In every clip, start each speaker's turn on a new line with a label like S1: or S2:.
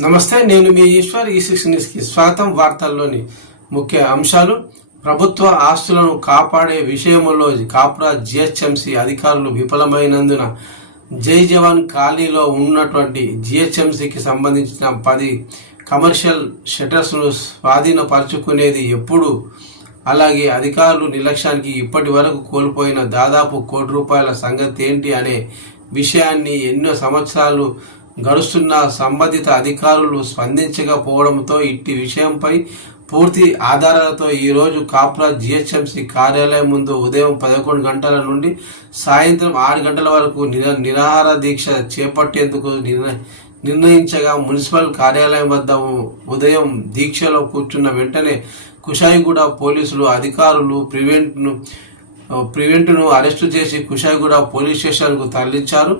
S1: నమస్తే నేను మీ ఈశ్వర్ ఈ సిక్స్ న్యూస్కి స్వాగతం. వార్తల్లోని ముఖ్య అంశాలు. ప్రభుత్వ ఆస్తులను కాపాడే విషయంలో కాపురా జిహెచ్ఎంసీ అధికారులు విఫలమైనందున జై జవాన్ ఖాళీలో ఉన్నటువంటి జిహెచ్ఎంసీకి సంబంధించిన పది కమర్షియల్ షటర్స్ను స్వాధీనపరుచుకునేది ఎప్పుడు? అలాగే అధికారులు నిర్లక్ష్యానికి ఇప్పటి వరకు కోల్పోయిన దాదాపు కోటి రూపాయల సంగతి ఏంటి అనే విషయాన్ని ఎన్నో సంవత్సరాలు గడుస్తున్న సంబంధిత అధికారులు స్పందించకపోవడంతో ఇట్టి విషయంపై పూర్తి ఆధారాలతో ఈరోజు కాపురా జిహెచ్ఎంసి కార్యాలయం ముందు ఉదయం పదకొండు గంటల నుండి సాయంత్రం ఆరు గంటల వరకు నిర నిరాహార దీక్ష చేపట్టేందుకు నిర్ణయించగా మున్సిపల్ కార్యాలయం వద్ద ఉదయం దీక్షలో కూర్చున్న వెంటనే కుషాయిగూడ పోలీసులు అధికారులు ప్రివెంట్ను ప్రివెంట్ను అరెస్టు చేసి కుషాయిగూడ పోలీస్ స్టేషన్కు తరలించారు.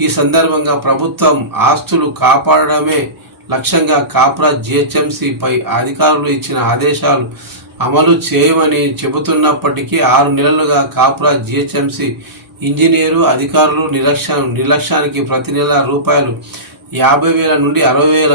S1: ఈ సందర్భంగా ప్రభుత్వం ఆస్తులు కాపాడడమే లక్ష్యంగా కాప్రా జిహెచ్ఎంసిపై అధికారులు ఇచ్చిన ఆదేశాలు అమలు చేయమని చెబుతున్నప్పటికీ ఆరు నెలలుగా కాప్రా జిహెచ్ఎంసి ఇంజనీరు అధికారులు నిర్లక్ష్య నిర్లక్ష్యానికి ప్రతి నెల రూపాయలు యాభై వేల నుండి అరవై వేల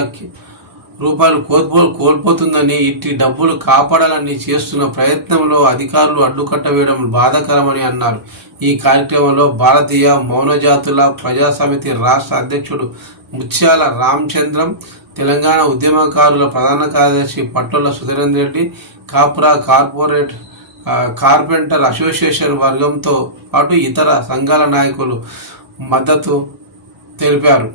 S1: రూపాయలు కోల్పో కోల్పోతుందని ఇట్టి డబ్బులు కాపాడాలని చేస్తున్న ప్రయత్నంలో అధికారులు అడ్డుకట్ట వేయడం బాధాకరమని అన్నారు. ఈ కార్యక్రమంలో భారతీయ మౌనజాతుల ప్రజా సమితి రాష్ట్ర అధ్యక్షుడు ముత్యాల రామచంద్రం తెలంగాణ ఉద్యమకారుల ప్రధాన కార్యదర్శి పట్టుల సుధీరేంద్ర రెడ్డి కాపురా కార్పొరేట్ కార్పెంటర్ అసోసియేషన్ వర్గంతో పాటు ఇతర సంఘాల నాయకులు మద్దతు తెలిపారు.